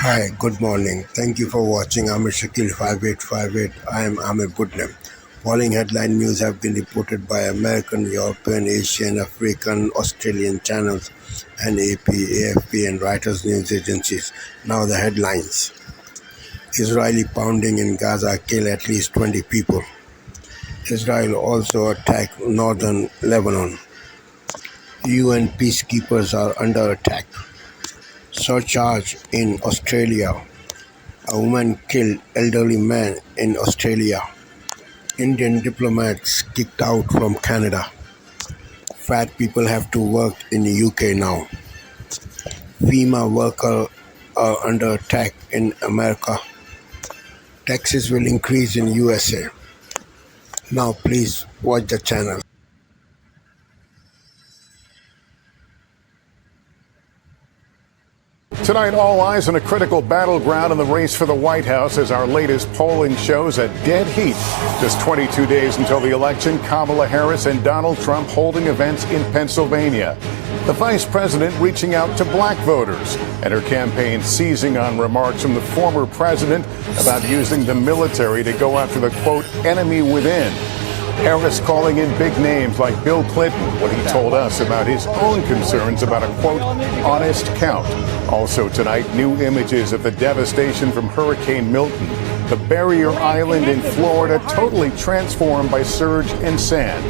Hi, good morning. Thank you for watching Amir Shakil 5858. I am Amir Goodnam. Following headline news have been reported by American, European, Asian, African, Australian channels and AP, AFP and Reuters news agencies. Now the headlines. Israeli pounding in Gaza kill at least 20 people. Israel also attacked northern Lebanon. UN peacekeepers are under attack. Surcharge in Australia. A woman killed elderly man in Australia. Indian diplomats kicked out from Canada. Fat people have to work in the UK now. FEMA workers are under attack in America. Taxes will increase in USA. Now please watch the channel. Tonight, all eyes on a critical battleground in the race for the White House as our latest polling shows a dead heat. Just 22 days until the election, Kamala Harris and Donald Trump holding events in Pennsylvania. The vice president reaching out to black voters and her campaign seizing on remarks from the former president about using the military to go after the, quote, enemy within. Harris calling in big names like Bill Clinton when he told us about his own concerns about a, quote, honest count. Also tonight, new images of the devastation from Hurricane Milton. The barrier island in Florida totally transformed by surge and sand.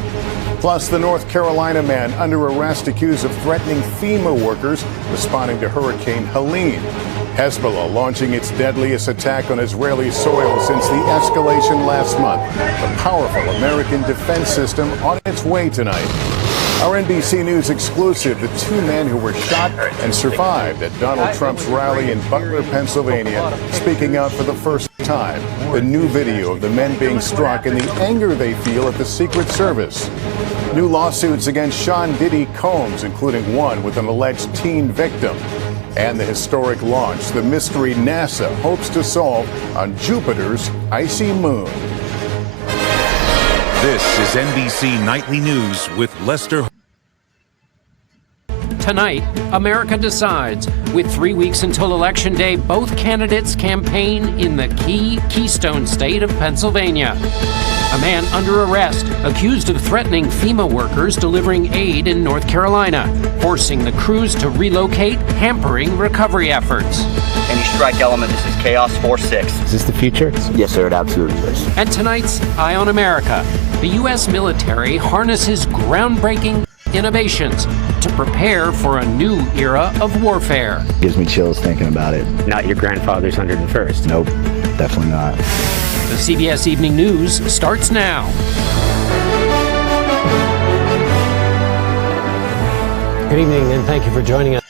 Plus, the North Carolina man under arrest accused of threatening FEMA workers responding to Hurricane Helene. Hezbollah launching its deadliest attack on Israeli soil since the escalation last month. The powerful American defense system on its way tonight. Our NBC News exclusive, the two men who were shot and survived at Donald Trump's rally in Butler, Pennsylvania, speaking out for the first time. The new video of the men being struck and the anger they feel at the Secret Service. New lawsuits against Sean Diddy Combs, including one with an alleged teen victim. And the historic launch, the mystery NASA hopes to solve on Jupiter's icy moon. This is NBC Nightly News with Lester. Tonight, America decides. With 3 weeks until Election Day, both candidates campaign in the Keystone State of Pennsylvania. A man under arrest, accused of threatening FEMA workers delivering aid in North Carolina, forcing the crews to relocate, hampering recovery efforts. Any strike element, this is Chaos 4-6. Is this the future? Yes, sir, it absolutely is. And tonight's Eye on America. The U.S. military harnesses groundbreaking innovations to prepare for a new era of warfare. Gives me chills thinking about it. Not your grandfather's 101st. Nope, definitely not. The CBS Evening News starts now. Good evening, and thank you for joining us.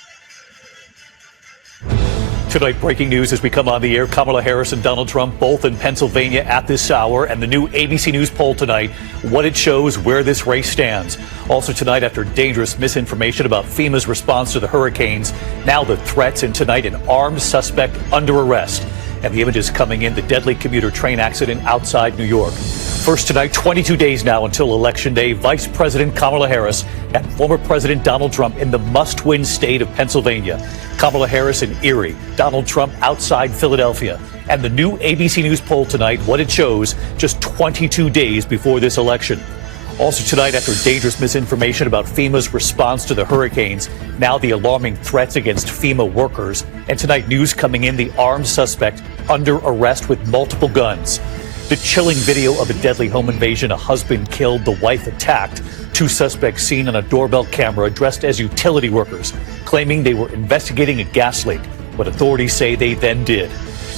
Tonight, breaking news as we come on the air. Kamala Harris and Donald Trump both in Pennsylvania at this hour. And the new ABC News poll tonight, what it shows, where this race stands. Also tonight, after dangerous misinformation about FEMA's response to the hurricanes, now the threats, and tonight an armed suspect under arrest. And the images coming in, the deadly commuter train accident outside New York. First tonight, 22 days now until Election Day, Vice President Kamala Harris and former President Donald Trump in the must-win state of Pennsylvania. Kamala Harris in Erie, Donald Trump outside Philadelphia. And the new ABC News poll tonight, what it shows just 22 days before this election. Also tonight, after dangerous misinformation about FEMA's response to the hurricanes, now the alarming threats against FEMA workers. And tonight, news coming in, the armed suspect under arrest with multiple guns. The chilling video of a deadly home invasion, a husband killed, the wife attacked. Two suspects seen on a doorbell camera dressed as utility workers, claiming they were investigating a gas leak, what authorities say they then did.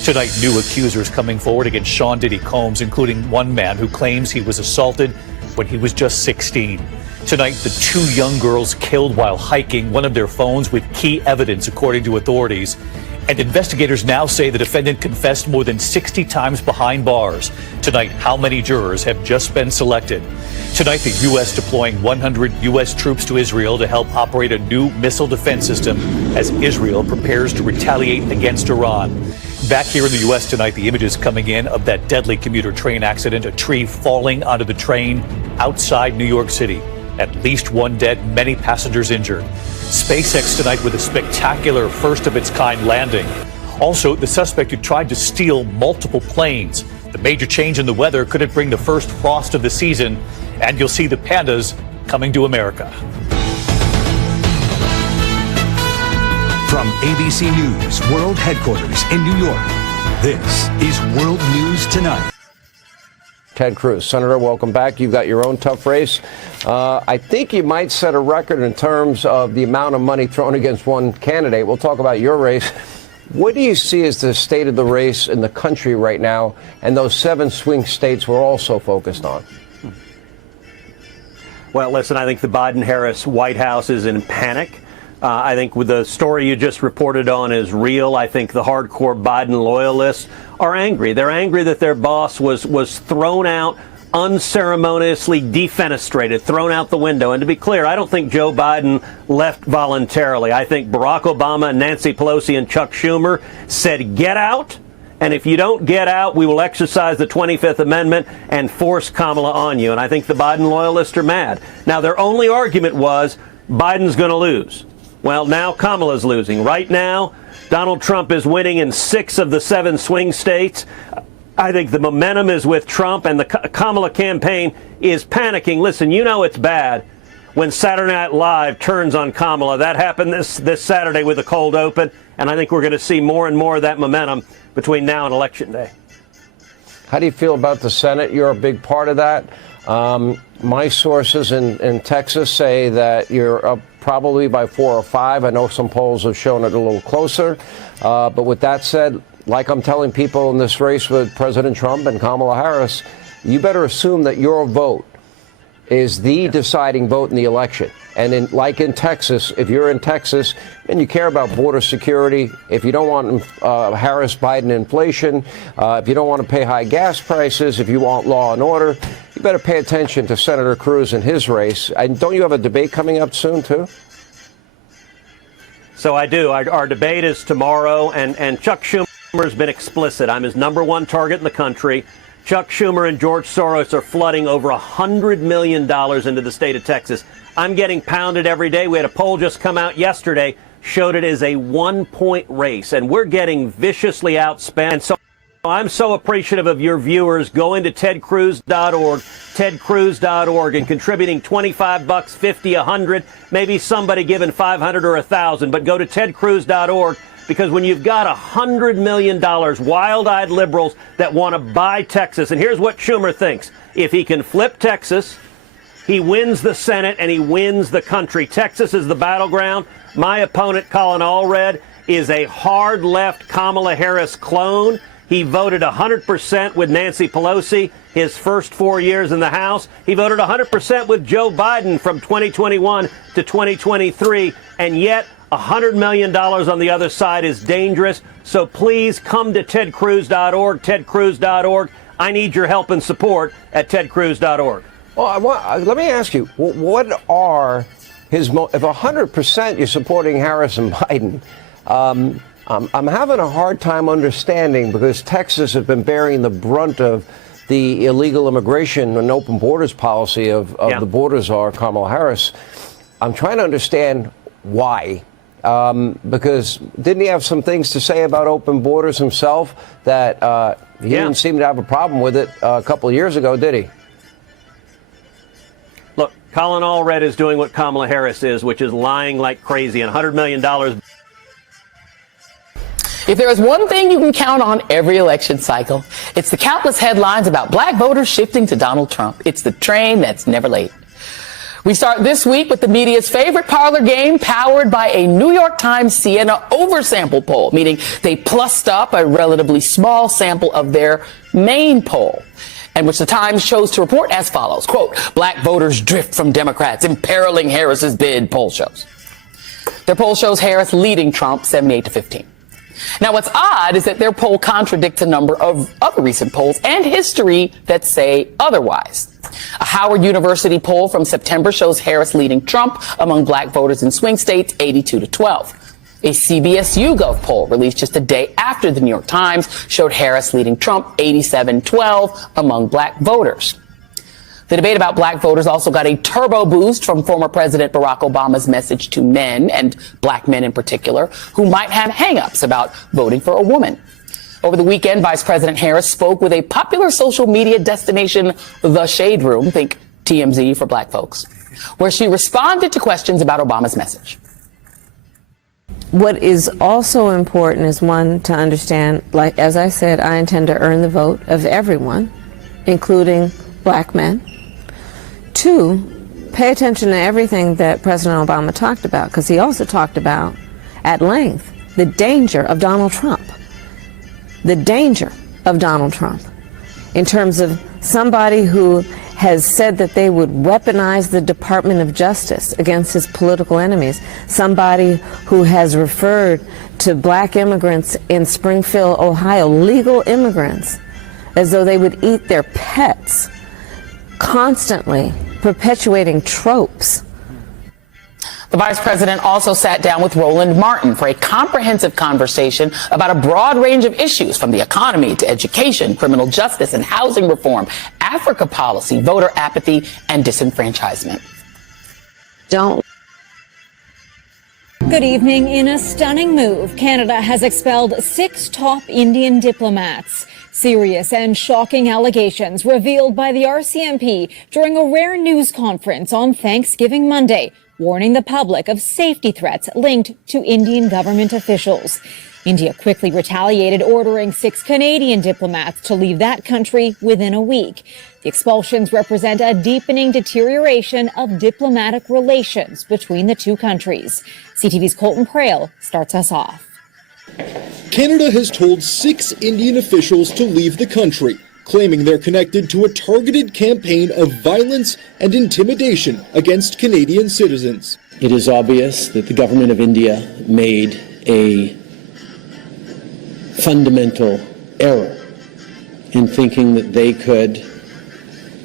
Tonight, new accusers coming forward against Sean Diddy Combs, including one man who claims he was assaulted when he was just 16. Tonight, the two young girls killed while hiking, one of their phones with key evidence, according to authorities. And investigators now say the defendant confessed more than 60 times behind bars. Tonight, how many jurors have just been selected? Tonight, the U.S. deploying 100 U.S. troops to Israel to help operate a new missile defense system as Israel prepares to retaliate against Iran. Back here in the U.S. tonight, the images coming in of that deadly commuter train accident, a tree falling onto the train outside New York City. At least one dead, many passengers injured. SpaceX tonight with a spectacular first-of-its-kind landing. Also, the suspect who tried to steal multiple planes. The major change in the weather could it bring the first frost of the season, and you'll see the pandas coming to America. From ABC News World Headquarters in New York, this is World News Tonight. Ted Cruz. Senator, welcome back. You've got your own tough race. I think you might set a record in terms of the amount of money thrown against one candidate. We'll talk about your race. What do you see as the state of the race in the country right now, and those 7 swing states we're also focused on? Well, listen, I think the Biden-Harris White House is in panic. I think with the story you just reported on is real. I think the hardcore Biden loyalists are angry. They're angry that their boss was thrown out, unceremoniously defenestrated, thrown out the window. And to be clear, I don't think Joe Biden left voluntarily. I think Barack Obama and Nancy Pelosi and Chuck Schumer said, get out. And if you don't get out, we will exercise the 25th Amendment and force Kamala on you. And I think the Biden loyalists are mad. Now, their only argument was Biden's going to lose. Well, now Kamala's losing. Right now, Donald Trump is winning in 6 of the 7 swing states. I think the momentum is with Trump, and the Kamala campaign is panicking. Listen, you know it's bad when Saturday Night Live turns on Kamala. That happened this Saturday with the cold open, and I think we're going to see more and more of that momentum between now and Election Day. How do you feel about the Senate? You're a big part of that. My sources in Texas say that you're up probably by 4 or 5. I know some polls have shown it a little closer. But with that said, like I'm telling people in this race with President Trump and Kamala Harris, you better assume that your vote is the deciding vote in the election. And like in Texas, if you're in Texas and you care about border security, if you don't want Harris-Biden inflation, if you don't want to pay high gas prices, if you want law and order, you better pay attention to Senator Cruz and his race. And don't you have a debate coming up soon, too? So I do. Our debate is tomorrow, and Chuck Schumer has been explicit. I'm his #1 target in the country. Chuck Schumer and George Soros are flooding over $100 million into the state of Texas. I'm getting pounded every day. We had a poll just come out yesterday, showed it as a 1-point race, and we're getting viciously outspent. And so I'm so appreciative of your viewers going to tedcruz.org, tedcruz.org, and contributing $25, $50, $100, maybe somebody giving $500 or $1,000, but go to tedcruz.org. Because when you've got $100 million, wild-eyed liberals that want to buy Texas, and here's what Schumer thinks. If he can flip Texas, he wins the Senate and he wins the country. Texas is the battleground. My opponent, Colin Allred, is a hard-left Kamala Harris clone. He voted 100% with Nancy Pelosi his first 4 years in the House. He voted 100% with Joe Biden from 2021 to 2023, and yet $100 million on the other side is dangerous. So please come to tedcruz.org, tedcruz.org. I need your help and support at tedcruz.org. Well, let me ask you, what are his if 100% you're supporting Harris and Biden? I'm having a hard time understanding, because Texas has been bearing the brunt of the illegal immigration and open borders policy of the border czar, Kamala Harris. I'm trying to understand why. Because didn't he have some things to say about open borders himself that he didn't seem to have a problem with it a couple of years ago, did he? Look, Colin Allred is doing what Kamala Harris is, which is lying like crazy, and $100 million. If there is one thing you can count on every election cycle, it's the countless headlines about black voters shifting to Donald Trump. It's the train that's never late. We start this week with the media's favorite parlor game, powered by a New York Times Siena oversample poll, meaning they plussed up a relatively small sample of their main poll, and which the Times chose to report as follows, quote, black voters drift from Democrats, imperiling Harris's bid, poll shows. Their poll shows Harris leading Trump 78-15. Now, what's odd is that their poll contradicts a number of other recent polls and history that say otherwise. A Howard University poll from September shows Harris leading Trump among black voters in swing states 82-12. A CBS YouGov poll released just a day after the New York Times showed Harris leading Trump 87-12 among black voters. The debate about black voters also got a turbo boost from former President Barack Obama's message to men, and black men in particular, who might have hang-ups about voting for a woman. Over the weekend, Vice President Harris spoke with a popular social media destination, The Shade Room, think TMZ for black folks, where she responded to questions about Obama's message. What is also important is, one, to understand, like, as I said, I intend to earn the vote of everyone, including black men. Two, pay attention to everything that President Obama talked about, because he also talked about, at length, the danger of Donald Trump. The danger of Donald Trump in terms of somebody who has said that they would weaponize the Department of Justice against his political enemies, somebody who has referred to black immigrants in Springfield, Ohio, legal immigrants, as though they would eat their pets, constantly perpetuating tropes. The vice president also sat down with Roland Martin for a comprehensive conversation about a broad range of issues, from the economy to education, criminal justice and housing reform, Africa policy, voter apathy, and disenfranchisement. Good evening. In a stunning move, Canada has expelled 6 top Indian diplomats. Serious and shocking allegations revealed by the RCMP during a rare news conference on Thanksgiving Monday, warning the public of safety threats linked to Indian government officials. India quickly retaliated, ordering 6 Canadian diplomats to leave that country within a week. The expulsions represent a deepening deterioration of diplomatic relations between the two countries. CTV's Colton Prale starts us off. Canada has told 6 Indian officials to leave the country, claiming they're connected to a targeted campaign of violence and intimidation against Canadian citizens. It is obvious that the government of India made a fundamental error in thinking that they could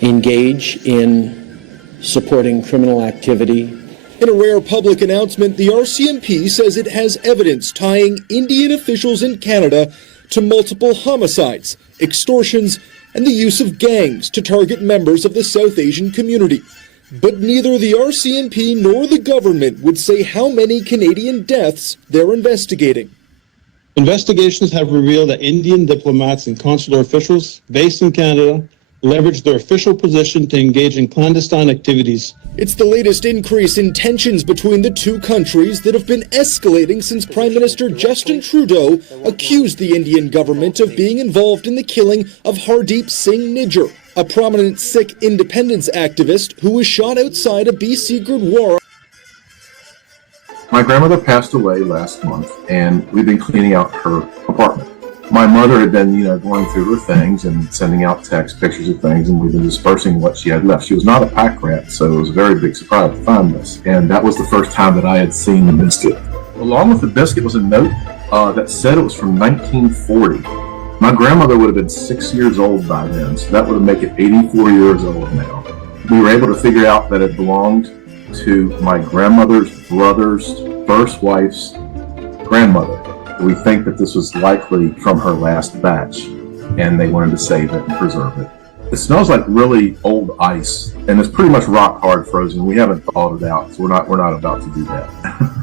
engage in supporting criminal activity. In a rare public announcement, the RCMP says it has evidence tying Indian officials in Canada to multiple homicides, extortions, and the use of gangs to target members of the South Asian community. But neither the RCMP nor the government would say how many Canadian deaths they're investigating. Investigations have revealed that Indian diplomats and consular officials based in Canada leveraged their official position to engage in clandestine activities. It's the latest increase in tensions between the two countries that have been escalating since Prime Minister Justin Trudeau accused the Indian government of being involved in the killing of Hardeep Singh Nijjar, a prominent Sikh independence activist who was shot outside a BC Gurdwara. My grandmother passed away last month, and we've been cleaning out her apartment. My mother had been, going through her things and sending out text pictures of things, and we've been dispersing what she had left. She was not a pack rat, so it was a very big surprise to find this. And that was the first time that I had seen the biscuit. Along with the biscuit was a note that said it was from 1940. My grandmother would have been 6 years old by then, so that would make it 84 years old now. We were able to figure out that it belonged to my grandmother's brother's first wife's grandmother. We think that this was likely from her last batch, and they wanted to save it and preserve it. It smells like really old ice, and it's pretty much rock hard frozen. We haven't thawed it out, so we're not about to do that.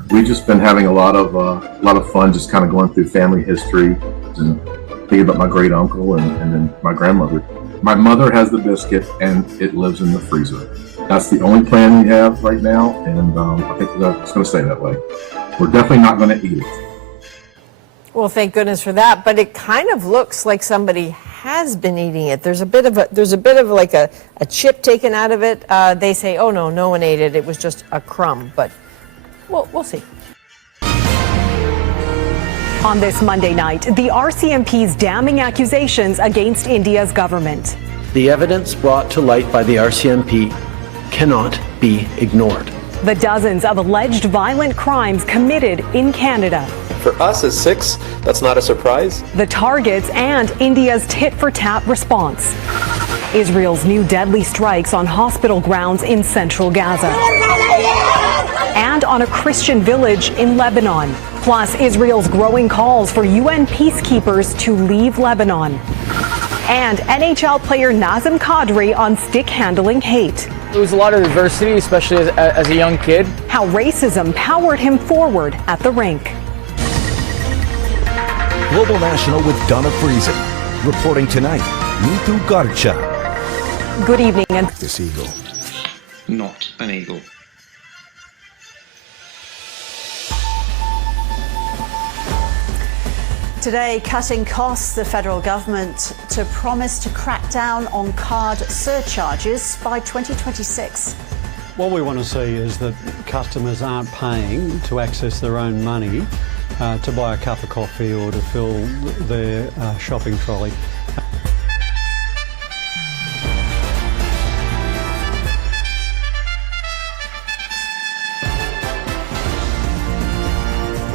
We've just been having a lot of fun, just kind of going through family history and thinking about my great uncle and then my grandmother. My mother has the biscuit, and it lives in the freezer. That's the only plan we have right now, and I think it's going to stay that way. We're definitely not going to eat it. Well, thank goodness for that. But it kind of looks like somebody has been eating it. There's a bit of like a chip taken out of it. They say, oh no one ate it. It was just a crumb. But we'll see. On this Monday night, the RCMP's damning accusations against India's government. The evidence brought to light by the RCMP cannot be ignored. The dozens of alleged violent crimes committed in Canada. For us as Sikhs, that's not a surprise. The targets and India's tit-for-tat response. Israel's new deadly strikes on hospital grounds in central Gaza. And on a Christian village in Lebanon. Plus, Israel's growing calls for UN peacekeepers to leave Lebanon. And NHL player Nazem Kadri on stick-handling hate. There was a lot of adversity, especially as a young kid. How racism powered him forward at the rink. Global National with Donna Friesen. Reporting tonight, Nitu Garcha. Good evening. And this eagle. Not an eagle. Today, cutting costs, the federal government to promise to crack down on card surcharges by 2026. What we want to see is that customers aren't paying to access their own money to buy a cup of coffee or to fill their shopping trolley.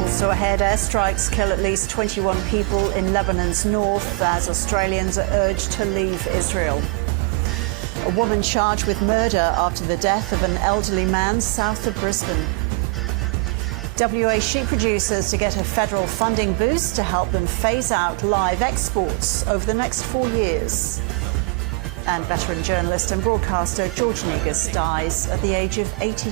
Also ahead, airstrikes kill at least 21 people in Lebanon's north as Australians are urged to leave Israel. A woman charged with murder after the death of an elderly man south of Brisbane. WA sheep producers to get a federal funding boost to help them phase out live exports over the next 4 years. And veteran journalist and broadcaster George Negus dies at the age of 82.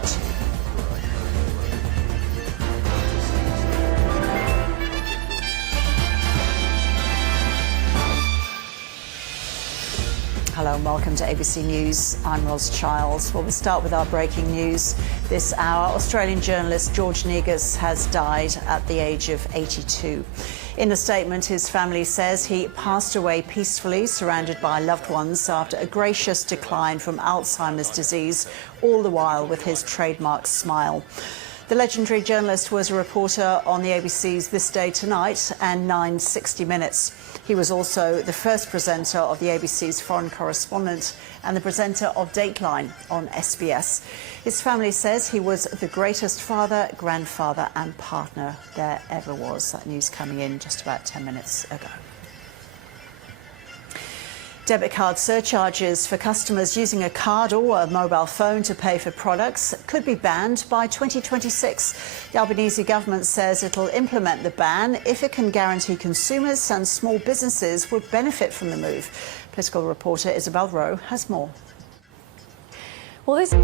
Hello and welcome to ABC News. I'm Ros Childs. Well, we'll start with our breaking news. This hour, Australian journalist George Negus has died at the age of 82. In a statement, his family says he passed away peacefully, surrounded by loved ones, after a gracious decline from Alzheimer's disease, all the while with his trademark smile. The legendary journalist was a reporter on the ABC's This Day Tonight and 960 Minutes. He was also the first presenter of the ABC's Foreign Correspondent and the presenter of Dateline on SBS. His family says he was the greatest father, grandfather and partner there ever was. That news coming in just about 10 minutes ago. Debit card surcharges for customers using a card or a mobile phone to pay for products could be banned by 2026. The Albanese government says it'll implement the ban if it can guarantee consumers and small businesses would benefit from the move. Political reporter Isabel Rowe has more. Well, this...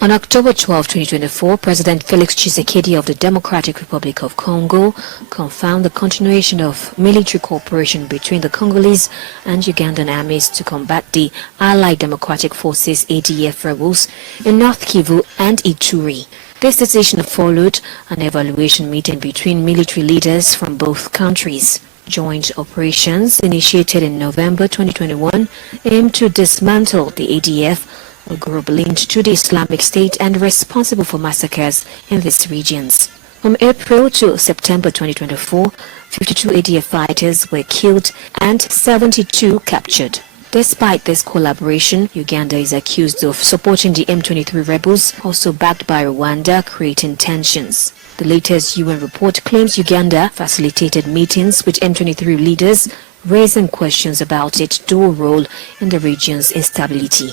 On October 12, 2024, President Felix Tshisekedi of the Democratic Republic of Congo confirmed the continuation of military cooperation between the Congolese and Ugandan armies to combat the Allied Democratic Forces ADF rebels in North Kivu and Ituri. This decision followed an evaluation meeting between military leaders from both countries. Joint operations initiated in November 2021 aim to dismantle the ADF, a group linked to the Islamic State and responsible for massacres in these regions. From April to September 2024, 52 ADF fighters were killed and 72 captured. Despite this collaboration, Uganda is accused of supporting the M23 rebels, also backed by Rwanda, creating tensions. The latest UN report claims Uganda facilitated meetings with M23 leaders, raising questions about its dual role in the region's instability.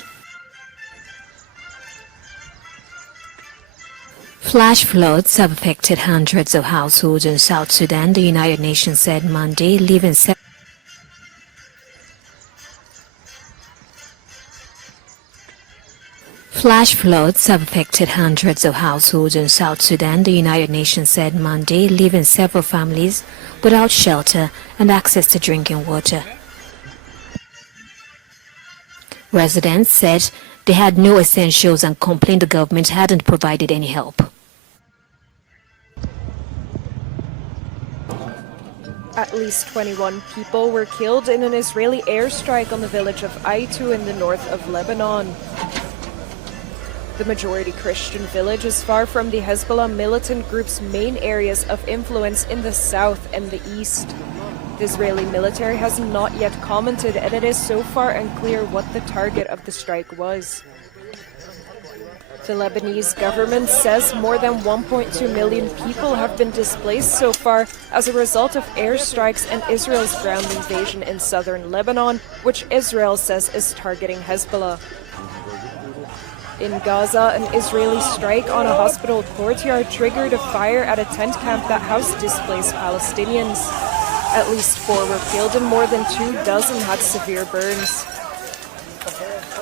Flash floods have affected hundreds of households in South Sudan, the United Nations said Monday, leaving Flash floods have affected hundreds of households in South Sudan, the United Nations said Monday, leaving several families without shelter and access to drinking water. Residents said they had no essentials and complained the government hadn't provided any help. At least 21 people were killed in an Israeli airstrike on the village of Aitu in the north of Lebanon. The majority Christian village is far from the Hezbollah militant group's main areas of influence in the south and the east. The Israeli military has not yet commented, and it is so far unclear what the target of the strike was. The Lebanese government says more than 1.2 million people have been displaced so far as a result of airstrikes and Israel's ground invasion in southern Lebanon, which Israel says is targeting Hezbollah. In Gaza, an Israeli strike on a hospital courtyard triggered a fire at a tent camp that housed displaced Palestinians. At least 4 were killed and more than 24 had severe burns.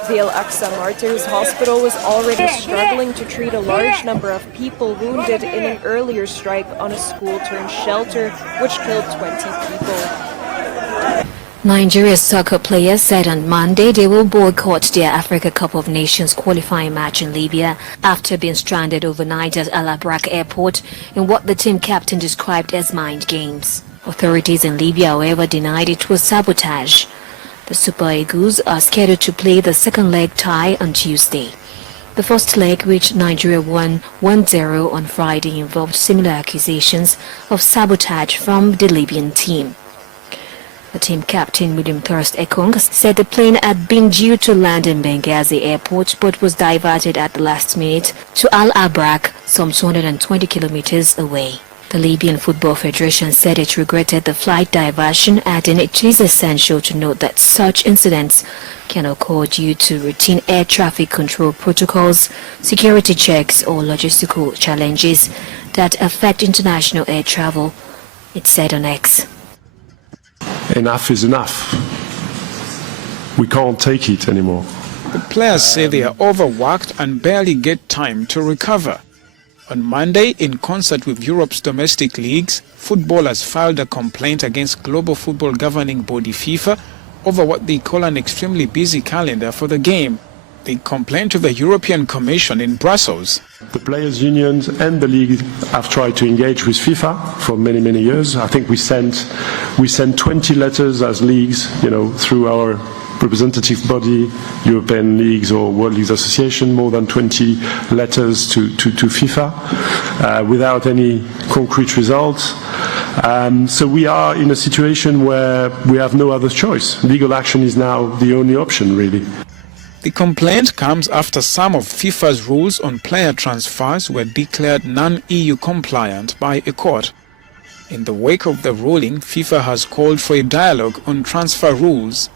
The Al-Aqsa Martyrs Hospital was already struggling to treat a large number of people wounded in an earlier strike on a school-turned-shelter, which killed 20 people. Nigeria's soccer players said on Monday they will boycott their Africa Cup of Nations qualifying match in Libya after being stranded overnight at Al Abrak airport in what the team captain described as mind games. Authorities in Libya, however, denied it was sabotage. The Super Eagles are scheduled to play the second leg tie on Tuesday. The first leg, which Nigeria won 1-0 on Friday, involved similar accusations of sabotage from the Libyan team. The team captain, William Thirst Ekong, said the plane had been due to land in Benghazi airport but was diverted at the last minute to Al Abrak, some 220 kilometers away. The Libyan Football Federation said it regretted the flight diversion, adding it is essential to note that such incidents can occur due to routine air traffic control protocols, security checks or logistical challenges that affect international air travel, it said on X. Enough is enough. We can't take it anymore. The players say they are overworked and barely get time to recover. On Monday, in concert with Europe's domestic leagues, footballers filed a complaint against global football governing body FIFA over what they call an extremely busy calendar for the game. They complained to the European Commission in Brussels. The players' unions and the league have tried to engage with FIFA for many, many years. I think we sent 20 letters as leagues, through our representative body, European Leagues or World Leagues Association, more than 20 letters to FIFA without any concrete results. So we are in a situation where we have no other choice. Legal action is now the only option, really. The complaint comes after some of FIFA's rules on player transfers were declared non-EU compliant by a court. In the wake of the ruling, FIFA has called for a dialogue on transfer rules.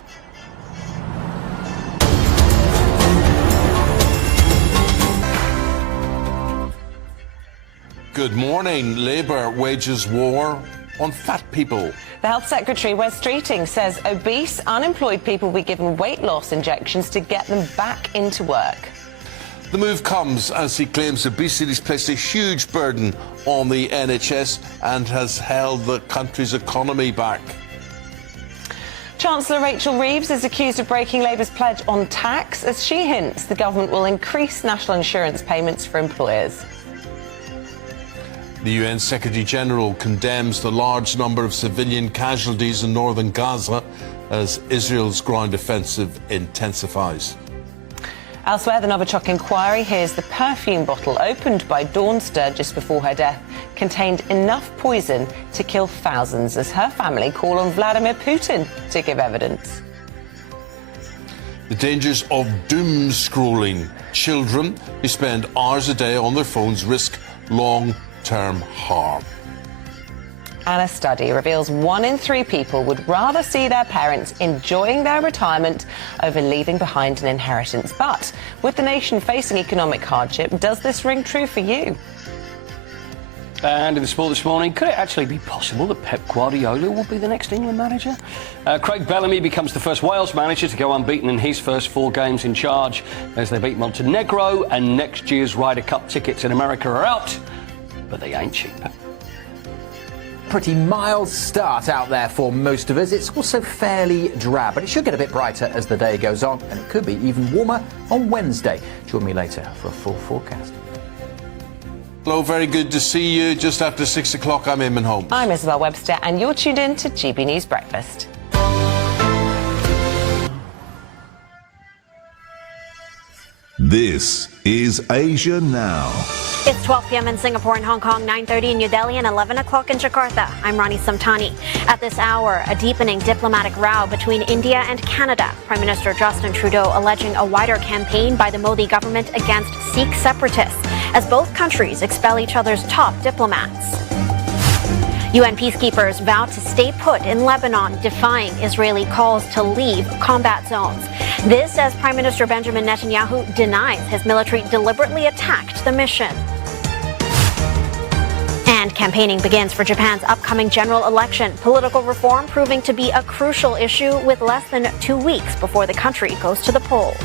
Good morning. Labour wages war on fat people. The Health Secretary, Wes Streeting, says obese, unemployed people will be given weight loss injections to get them back into work. The move comes as he claims obesity has placed a huge burden on the NHS and has held the country's economy back. Chancellor Rachel Reeves is accused of breaking Labour's pledge on tax as she hints the government will increase national insurance payments for employers. The UN Secretary-General condemns the large number of civilian casualties in northern Gaza as Israel's ground offensive intensifies. Elsewhere, the Novichok inquiry hears the perfume bottle opened by Dawn Sturgis before her death contained enough poison to kill thousands as her family call on Vladimir Putin to give evidence. The dangers of doom scrolling. Children who spend hours a day on their phones risk long-term harm. And a study reveals 1 in 3 people would rather see their parents enjoying their retirement over leaving behind an inheritance. But with the nation facing economic hardship, does this ring true for you? And in the sport this morning, could it actually be possible that Pep Guardiola will be the next England manager? Craig Bellamy becomes the first Wales manager to go unbeaten in his first 4 games in charge as they beat Montenegro, and next year's Ryder Cup tickets in America are out, but they ain't cheap. Pretty mild start out there for most of us. It's also fairly drab, but it should get a bit brighter as the day goes on, and it could be even warmer on Wednesday. Join me later for a full forecast. Hello, very good to see you. Just after 6 o'clock, I'm Eamon Holmes. I'm Isabel Webster, and you're tuned in to GB News Breakfast. This is Asia Now. It's 12 p.m. in Singapore and Hong Kong, 9:30 in New Delhi, and 11 o'clock in Jakarta. I'm Rani Samtani. At this hour, a deepening diplomatic row between India and Canada. Prime Minister Justin Trudeau alleging a wider campaign by the Modi government against Sikh separatists as both countries expel each other's top diplomats. UN peacekeepers vow to stay put in Lebanon, defying Israeli calls to leave combat zones. This as Prime Minister Benjamin Netanyahu denies his military deliberately attacked the mission. And campaigning begins for Japan's upcoming general election. Political reform proving to be a crucial issue with less than 2 weeks before the country goes to the polls.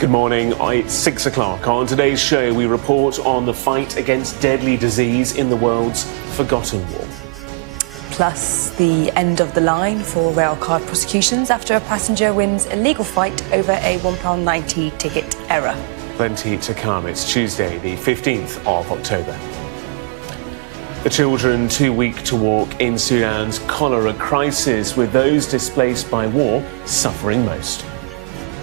Good morning, it's 6 o'clock. On today's show, we report on the fight against deadly disease in the world's forgotten war. Plus, the end of the line for railcard prosecutions after a passenger wins a legal fight over a £1.90 ticket error. Plenty to come. It's Tuesday, the 15th of October. The children too weak to walk in Sudan's cholera crisis, with those displaced by war suffering most.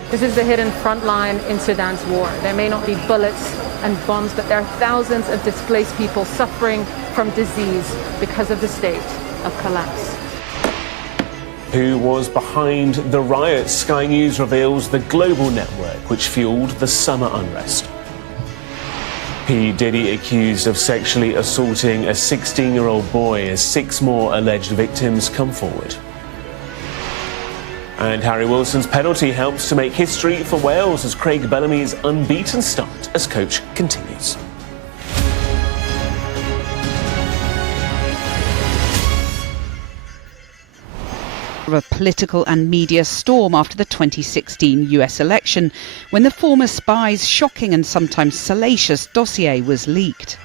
This is the hidden front line in Sudan's war. There may not be bullets and bombs, but there are thousands of displaced people suffering from disease because of the state of collapse. Who was behind the riots? Sky News reveals the global network which fueled the summer unrest. P. Diddy accused of sexually assaulting a 16-year-old boy as 6 more alleged victims come forward. And Harry Wilson's penalty helps to make history for Wales as Craig Bellamy's unbeaten start as coach continues. A political and media storm after the 2016 US election, when the former spy's shocking and sometimes salacious dossier was leaked.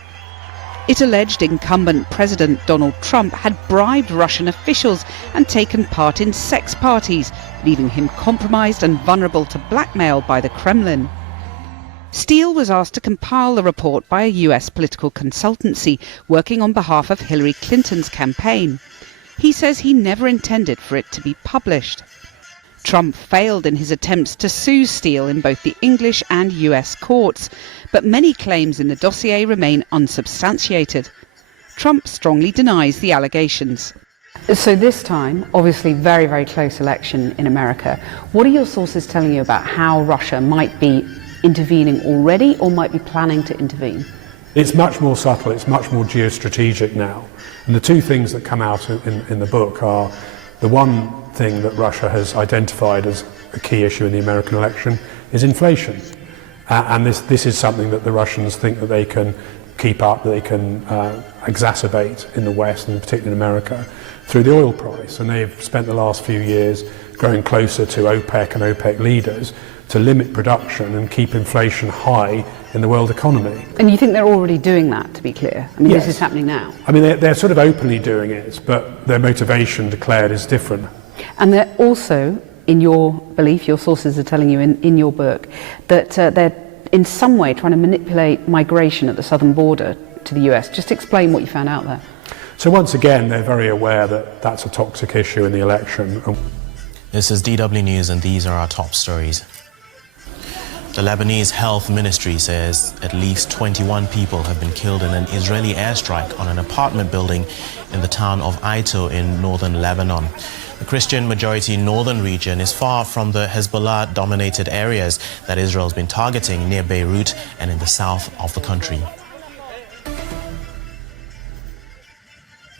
It alleged incumbent President Donald Trump had bribed Russian officials and taken part in sex parties, leaving him compromised and vulnerable to blackmail by the Kremlin. Steele was asked to compile the report by a US political consultancy working on behalf of Hillary Clinton's campaign. He says he never intended for it to be published. Trump failed in his attempts to sue Steele in both the English and US courts, but many claims in the dossier remain unsubstantiated. Trump strongly denies the allegations. So this time, obviously very, very close election in America. What are your sources telling you about how Russia might be intervening already or might be planning to intervene? It's much more subtle, it's much more geostrategic now. And the two things that come out in the book are the one thing that Russia has identified as a key issue in the American election is inflation. And this is something that the Russians think that they can keep up, that they can exacerbate in the West and particularly in America through the oil price. And they've spent the last few years growing closer to OPEC and OPEC leaders to limit production and keep inflation high in the world economy. And you think they're already doing that, to be clear? I mean, Yes. This is happening now. I mean, they're sort of openly doing it, but their motivation declared is different. And they're also, in your belief, your sources are telling you in your book, that they're in some way trying to manipulate migration at the southern border to the US. Just explain what you found out there. So once again, they're very aware that that's a toxic issue in the election. This is DW News, and these are our top stories. The Lebanese Health Ministry says at least 21 people have been killed in an Israeli airstrike on an apartment building in the town of Aito in northern Lebanon. The Christian-majority northern region is far from the Hezbollah-dominated areas that Israel's been targeting near Beirut and in the south of the country.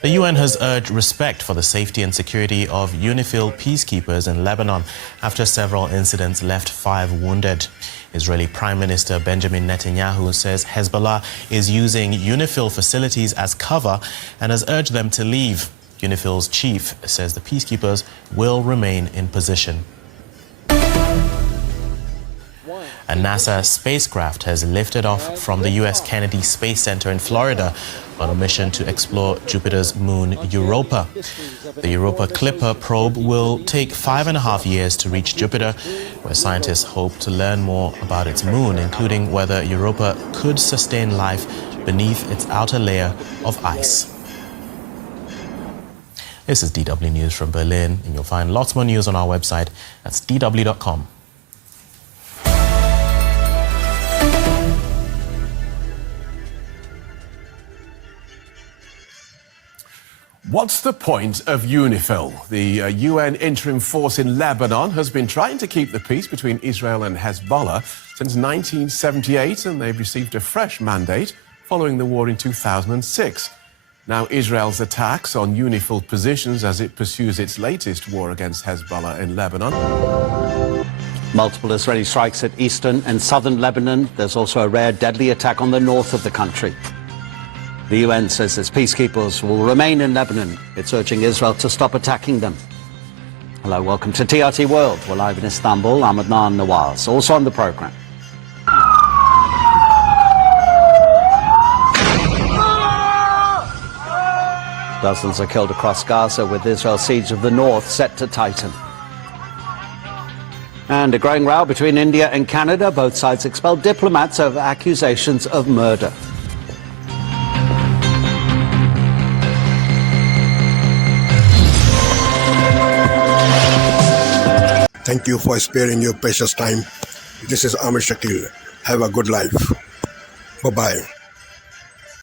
The UN has urged respect for the safety and security of UNIFIL peacekeepers in Lebanon after several incidents left 5 wounded. Israeli Prime Minister Benjamin Netanyahu says Hezbollah is using UNIFIL facilities as cover and has urged them to leave. UNIFIL's chief says the peacekeepers will remain in position. A NASA spacecraft has lifted off from the U.S. Kennedy Space Center in Florida on a mission to explore Jupiter's moon Europa. The Europa Clipper probe will take 5.5 years to reach Jupiter, where scientists hope to learn more about its moon, including whether Europa could sustain life beneath its outer layer of ice. This is DW News from Berlin, and you'll find lots more news on our website. That's dw.com. What's the point of UNIFIL? The UN interim force in Lebanon has been trying to keep the peace between Israel and Hezbollah since 1978, and they've received a fresh mandate following the war in 2006. Now, Israel's attacks on UNIFIL positions as it pursues its latest war against Hezbollah in Lebanon. Multiple Israeli strikes at eastern and southern Lebanon. There's also a rare deadly attack on the north of the country. The UN says its peacekeepers will remain in Lebanon. It's urging Israel to stop attacking them. Hello, welcome to TRT World. We're live in Istanbul. I'm Adnan Nawaz. Also on the programme. Dozens are killed across Gaza, with Israel's siege of the north set to tighten. And a growing row between India and Canada. Both sides expelled diplomats over accusations of murder. Thank you for sparing your precious time. This is Amir Shakil. Have a good life. Bye-bye.